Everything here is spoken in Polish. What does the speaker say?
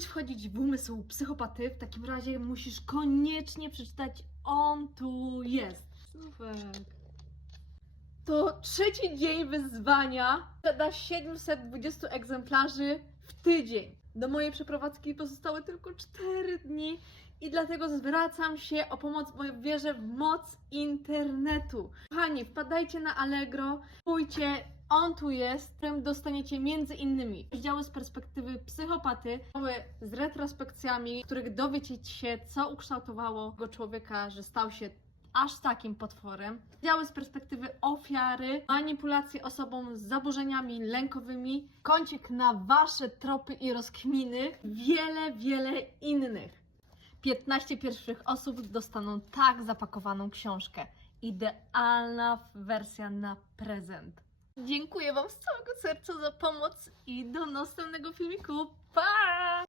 Chciałbyś wchodzić w umysł psychopaty? W takim razie musisz koniecznie przeczytać On tu jest. Super. To trzeci dzień wyzwania. Sprzeda 720 egzemplarzy w tydzień. Do mojej przeprowadzki pozostały tylko 4 dni i dlatego zwracam się o pomoc, bo wierzę w moc internetu. Kochani, wpadajcie na Allegro, pójcie, on tu jest, w którym dostaniecie między innymi rozdziały z perspektywy psychopaty, rozdziały z retrospekcjami, w których dowiecie się, co ukształtowało go człowieka, że stał się aż takim potworem. Działy z perspektywy ofiary, manipulacje osobą z zaburzeniami lękowymi, kącik na wasze tropy i rozkminy, wiele, wiele innych. 15 pierwszych osób dostaną tak zapakowaną książkę. Idealna wersja na prezent. Dziękuję Wam z całego serca za pomoc i do następnego filmiku. Pa!